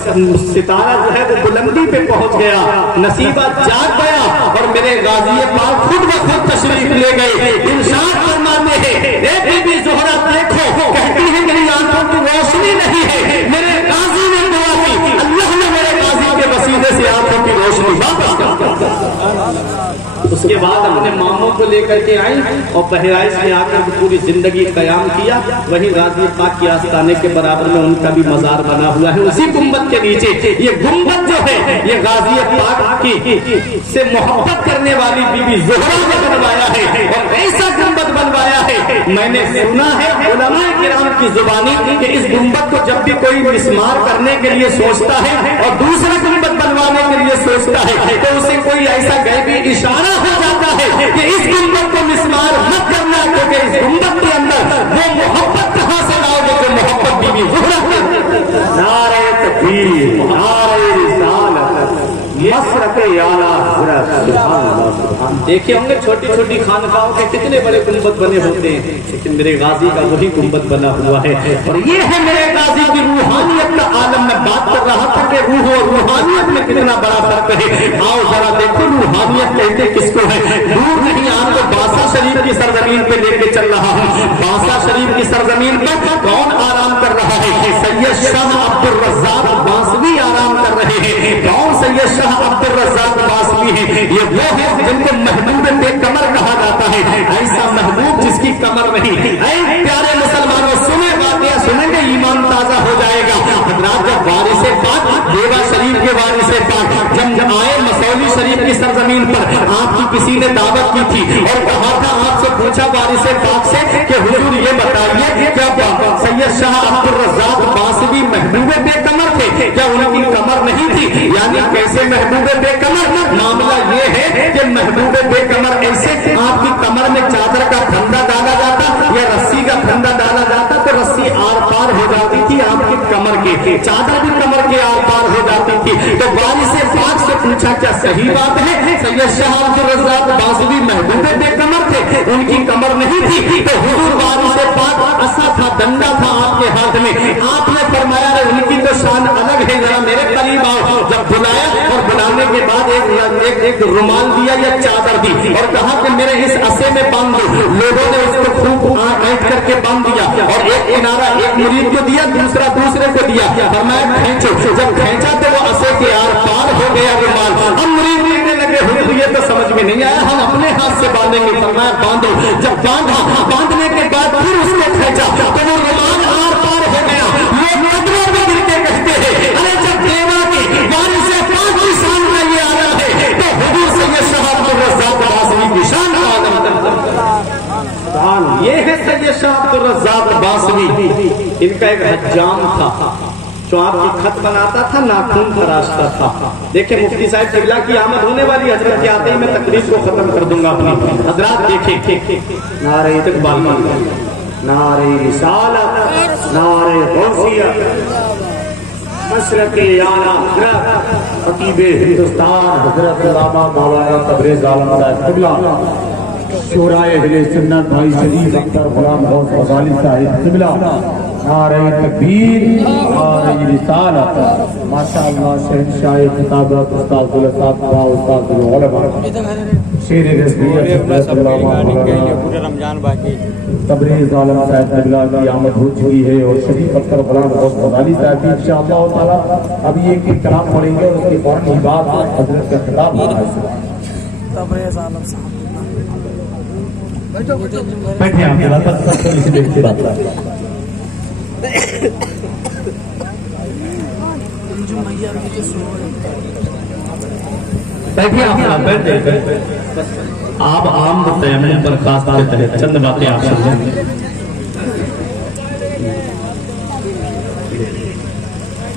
ستارہ جو ہے وہ بلندی پہ پہنچ گیا، نصیبہ جاگ گیا اور میرے غازی پاک خود بخود تشریف لے گئے۔ ارشاد فرماتے ہیں اے بی بی زہرا دیکھو، کہتی ہے میری آنکھوں کی روشنی نہیں ہے، میرے غازی نے دعا کی، اللہ نے میرے غازی کے وسیلے سے آنکھوں کی روشنی واپس کر دی۔ اس کے بعد اپنے ماموں کو لے کر کے آئی اور بہرائش میں آ کر پوری زندگی قیام کیا۔ وہی غازی پاک کے آستانے کے برابر میں ان کا بھی مزار بنا ہوا ہے، اسی گنبد کے نیچے۔ یہ گنبد جو ہے یہ غازی پاک کی سے محبت کرنے والی بی بی زہرا نے بنوایا ہے اور ایسا گنبد بنوایا ہے۔ میں نے سنا ہے علماء کرام کی زبانی کہ اس گنبد کو جب بھی کوئی مسمار کرنے کے لیے سوچتا ہے اور دوسرا گنبد بنوانے کے لیے سوچتا ہے تو اسے کوئی ایسا غیبی اشارہ ہو جاتا ہے کہ اس گنبد کو مسمار مت کرنا، کیونکہ اس گنبد کے اندر وہ محبت کہاں سے لاؤ گے جو محبت بی بی زہرا کی۔ نعرہ تکبیر، نعرہ رسالت، مسرت اعلیٰ حضرت، سبحان اللہ سبحان۔ دیکھے ہوں گے چھوٹی چھوٹی خانقاہوں کے کتنے بڑے گنبد بنے ہوتے ہیں، لیکن میرے غازی کا وہی گنبد بنا ہوا ہے۔ اور یہ ہے میرے غازی کی روحانیت کا عالم۔ میں بات کر رہا تھا کہ روح اور روحانیت میں کتنا بڑا فرق ہے۔ آؤ ذرا دیکھو روحانیت کہتے کس کو ہے۔ دور نہیں، آپ کو باسا شریف کی سرزمین پہ لے کے چل رہا ہوں۔ باسا شریف کی سرزمین پر کون آرام کر رہا ہے؟ سید شاہ عبد الرزاق باسوی آرام کر رہے ہیں۔ کون سید شاہ عبد الرزاق باسوی ہے؟ یہ وہ ہے جن کو محبوب بے کمر کہا جاتا ہے، ایسا محبوب جس کی کمر نہیں۔ اے پیارے مسلمانوں، سنیں واقعہ سنیں گے ایمان تازہ ہو جائے گا۔ حضرات جب وارث پاک دیوا شریف کے وارث پاک جب آئے مسولی شریف کی سرزمین پر، آپ کی کسی نے دعوت کی تھی اور کہا تھا، آپ سے پوچھا وارث پاک سے کہ حضور یہ بتائیے کیا سید شاہ عبد الرزاق باسوی محبوب بے کمر تھے؟ کیا ان کی کمر نہیں تھی؟ یعنی کیسے محبوب بے کمر؟ معاملہ یہ ہے کہ محبوب بے کمر ایسے آپ کی کمر میں چادر کا پھندا ڈالا جاتا یا رسی کا پھندا ڈالا جاتا تو رسی آر پار ہو جاتی تھی آپ کی کمر کے، چادر بھی کمر کے آر پار ہو جاتی تھی۔ تو وارث پاک سے پوچھا کیا صحیح بات ہے سید شاہ عبد الرزاق باسوی محبوب بے کمر تھے، ان کی کمر نہیں تھی؟ تو حضور وارث پاک عصا تھا، ڈنڈا تھا آپ کے ہاتھ میں، آپ نے فرمایا ان کی تو شان الگ ہے، ذرا میرے قریب آؤ۔ جب بلایا اور بلانے کے بعد ایک رومال دیا یا چادر دی اور کہا کہ میرے اس عصے میں باندھ دو۔ لوگوں نے اس کو خوب اینٹ کر کے باندھ دیا اور ایک کنارہ ایک مرید کو دیا، دوسرا دوسرے کو دیا، فرمایا کھینچو۔ جب کھینچا تو وہ عصے کے آر پار ہو گیا رومال۔ اب مرید کہنے لگے حضور یہ تو سمجھ میں نہیں آیا، ہم اپنے ہاتھ سے باندھیں گے۔ فرمایا باندھو۔ جب باندھا، باندھنے کے بعد پھر اس کو کھینچا تو وہ رومال آر پار ہو گیا۔ لوگ قدروں میں گر کے کہتے ہیں ارے جب دیوا کے وارث پاک کی شان میں یہ آ رہا ہے تو حضور سید شاہ عبد الرزاق باسوی کی شان کا عالم۔ یہ ہے سید شاہ عبد الرزاق باسوی۔ ان کا ایک حجام تھا جو آپ کی خط بناتا تھا، ناخن تراشتا تھا۔ دیکھیں مفتی صاحب قبلہ کی آمد ہونے والی، حضرت کے آتے ہی میں تقریر کو ختم کر دوں گا اپنی۔ حضرات دیکھیں نعرہ اقبال، نعرہ رسالت، نعرہ غوثیہ، مشرق اعلیٰ حضرت خطیب ہندوستان حضرت علامہ مولانا تبریز عالم صاحب قبلہ، شورائے اہل سنت بھائی شریف اختر غلام غوث غزالی صاحب قبلہ، نعرہ تکبیر، نعرہ رسالت، ماشاءاللہ شہنشاہ خطابت استاد صاحب کا استاد العلماء شیر رسمیت علامہ مولانا تبریز عالم صاحب قبلہ کی آمد ہو چکی ہے اور شریف اختر غلام غوث غزالی صاحب بھی انشاءاللہ تعالی ابھی ایک کلام پڑھیں گے اور اس کے فوراً ہی بعد حضرت کا خطاب ہونا ہے۔ تبریز عالم صاحب بیٹھے آپ کے بات اس بیٹھ بات بیٹھے آپ بیٹھے آپ عام تیمم پر خاص طور پر چند باتیں آپ سمجھیں۔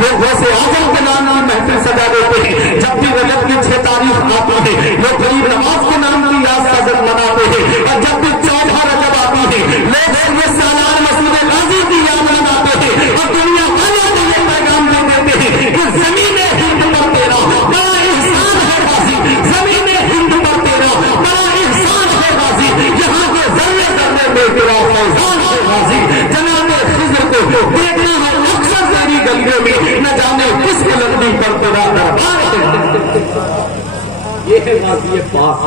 لوگ غوث اعظم کے نام کی محفل سجا دیتے ہیں، جب بھی رجب کی 6 تاریخ آتی ہے لوگ غریب نواز کے نام کی یاد تازہ مناتے ہیں، اور جب بھی 14 رجب آتی ہے لوگ سالار مسعود غازی کی یاد مناتے ہیں، اور دنیا والوں کو یہ پیغام دے دیتے ہیں کہ زمین ہند پر تیرا بڑا احسان ہے غازی، زمین ہند پر تیرا بڑا احسان ہے غازی، یہاں کے ذرے ذرے میں تیرا فیضان ہے غازی، جناب خضر کو دیکھنا ہے اکثر تیری گلیوں میں، نہ جانے کس بلندی پر تیرا دربار ہے۔ یہ ہے غازی پاک۔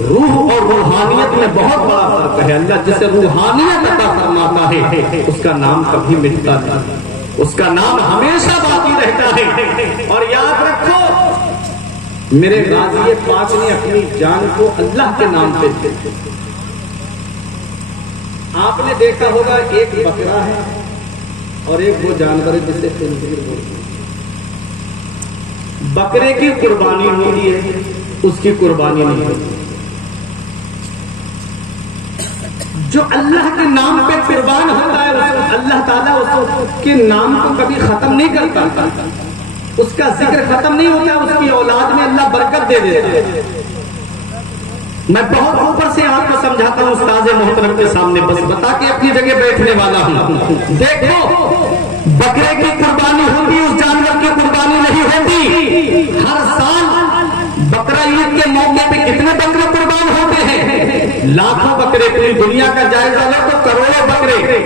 روح اور روحانیت میں بہت بڑا فرق ہے۔ اللہ جسے روحانیت عطا فرماتا ہے اس کا نام کبھی مٹتا نہیں، اس کا نام ہمیشہ باقی رہتا ہے۔ اور یاد رکھو میرے غازی پاک نے اپنی جان کو اللہ کے نام پہ دی۔ آپ نے دیکھا ہوگا ایک بکرا ہے اور ایک وہ جانور ہے جسے خنزیر بولتے ہیں۔ بکرے کی قربانی ہوتی ہے، اس کی قربانی نہیں ہوتی۔ جو اللہ کے نام پہ قربان ہوتا ہے اللہ تعالیٰ اس کے نام کو کبھی ختم نہیں کرتا، اس کا ذکر ختم نہیں ہوتا، اس کی اولاد میں اللہ برکت دے دیتا ہے۔ میں بہت اوپر سے آپ کو سمجھاتا ہوں استاذ محترم کے سامنے، بس بتا کے اپنی جگہ بیٹھنے والا ہوں۔ دیکھو بکرے کی قربانی ہوتی، اس جانور کی قربانی نہیں ہوتی۔ ہر سال بکرا عید کے موقع پہ کتنے بکرے قربان ہوتے ہیں؟ لاکھوں بکرے، پوری دنیا کا جائزہ لو تو کروڑوں بکرے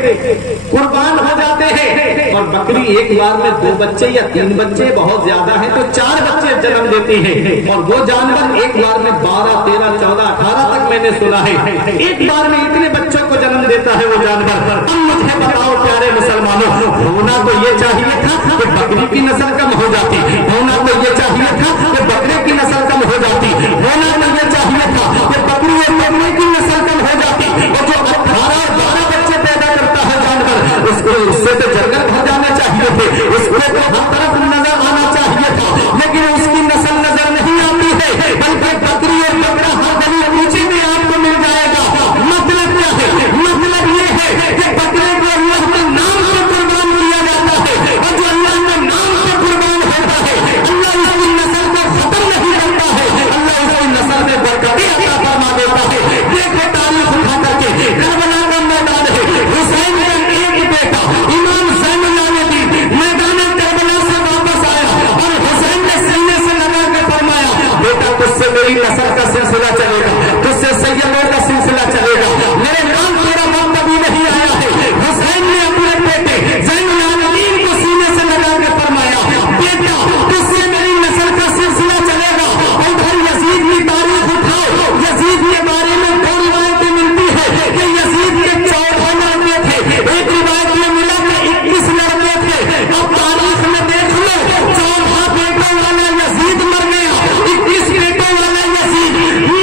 قربان ہو جاتے ہیں، اور بکری ایک بار میں 2 بچے یا 3 بچے بہت زیادہ ہیں تو 4 بچے جنم دیتی ہے، اور وہ جانور ایک بار میں 12 13 14 18 تک میں نے سنا ہے ایک بار میں اتنے بچوں کو جنم دیتا ہے وہ جانور۔ اب مجھے بتاؤ پیارے مسلمانوں، ہونا تو یہ چاہیے تھا کہ بکری کی نسل کم ہو جاتی، ہونا تو یہ چاہیے تھا کہ بکرے کی نسل کم ہو جاتی، ہونا تو یہ چاہیے تھا کہ بکری اور بکرے کی نسل کم ہو جاتی، اور جو 18 12 بچے پیدا کرتا ہے جانور اس سے تو جنگل بھر جانے چاہیے تھے، اس کو تو ہر طرف نظر آنا چاہیے تھا، لیکن اس کی نسل نظر نہیں آتی ہے، بلکہ بکری اور بکرا ہر گلی کوچے میں آپ کو مل جائے گا۔ مطلب کیا ہے؟ مطلب یہ ہے کہ بکرے کو اللہ کے نام سے قربان کیا جاتا ہے، اور جو اللہ کے نام سے قربان ہوتا ہے اللہ اس کی نسل کو ختم نہیں کرتا ہے، اللہ اس کی نسل میں برکتیں عطا فرما دیتا ہے۔ دیکھو تاریخ اٹھا کر کے کربلا کا میدان ہے، حسین کا ایک بیٹا امام زین العابدین میدان کربلا سے واپس آیا اور حسین نے سینے سے لگا کے فرمایا بیٹا تجھ سے میری نسل کا سلسلہ چلے گا، تجھ سے سیدوں کا سلسلہ چلے گا، میرے نام تیرا وقت ابھی نہیں آیا ہے۔ حسین نے اپنے بیٹے زین العابدین کو سینے سے لگا کے فرمایا بیٹا تجھ سے میری نسل کا سلسلہ چلے گا۔ اور ادھر یزید کی تاریخ اٹھاؤ، یزید کے بارے میں 2 روایتیں ملتی ہے کہ یزید کے 14 لڑکے تھے، ایک روایت میں ملا کہ 21 لڑکے تھے۔ اب تاریخ میں دیکھ لو 14 بیٹوں والا یزید مر گیا، 21 بیٹوں والا یزید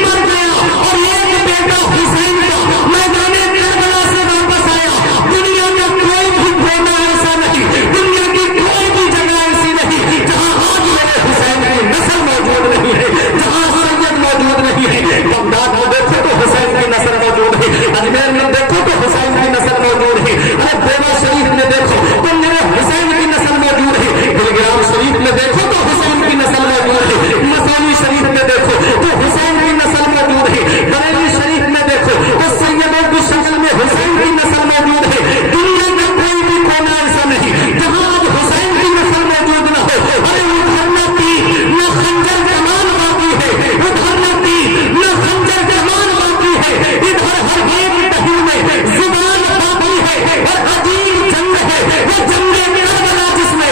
مر گیا، اور ایک بیٹا حسین کا میدان کربلا سے واپس آیا۔ دنیا میں کوئی بھی بیٹا ایسا نہیں، دنیا کی کوئی بھی جگہ ایسی نہیں جہاں آج میرے حسین کی نسل موجود نہیں ہے، جہاں سید موجود نہیں ہے۔ بغداد میں دیکھو تو حسین کی نسل موجود ہے، اجمیر میں دیکھو تو حسین کی نسل موجود ہے، دیوا شریف میں دیکھو تو میرے حسین کی نسل موجود ہے، گلگرام شریف میں دیکھو تو حسین کی نسل موجود ہے، مسانی شریف میں دیکھو تو حسین کی نسل موجود ہے، بریلی شریف میں دیکھو تو سیدوں کی شکل میں حسین کی نسل موجود ہے۔ دنیا کا کوئی بھی کونا ایسا نہیں جہاں آج حسین کی نسل موجود نہ ہو۔ ارے ادھر نہ تیر نہ خنجر کمان باقی ہے، ادھر نہ تیر نہ خنجر کمان باقی ہے، ادھر ہر ایک دہی میں زبان باقی ہے، اور عجیب جنگ ہے وہ جنگ کربلا جس میں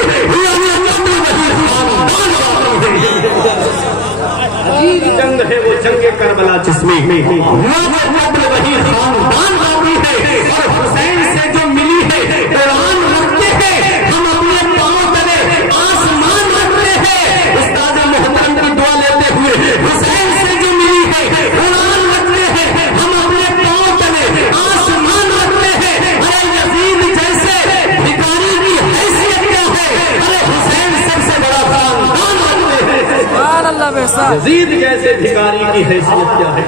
عجیب جنگ ہے وہ جنگ کربلا جس میں وہی خاندان باقی ہے، اور حسین سے جو ملی ہے قرآن رکھتے ہیں، ہم اپنے پاؤں تلے آسمان رکھتے ہیں۔ استاد محترم کی دعا لیتے ہوئے حسین سے جو ملی ہے قرآن رکھتے ہیں، ہم اپنے پاؤں تلے آسمان رکھتے ہیں۔ ارے یزید جیسے بھکاری کی حیثیت کیا ہے، ارے حسین سب سے بڑا خاندان رکھتے ہیں۔ یزید جیسے بھکاری کی حیثیت کیا ہے،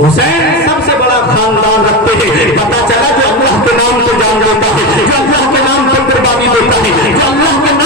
حسین سب سے بڑا خاندان رکھتے ہیں۔ پتا چلا جو اللہ کے نام کو جان لیتا ہے، جو اللہ کے نام کو قربانی دیتا ہے، جو اللہ کے نام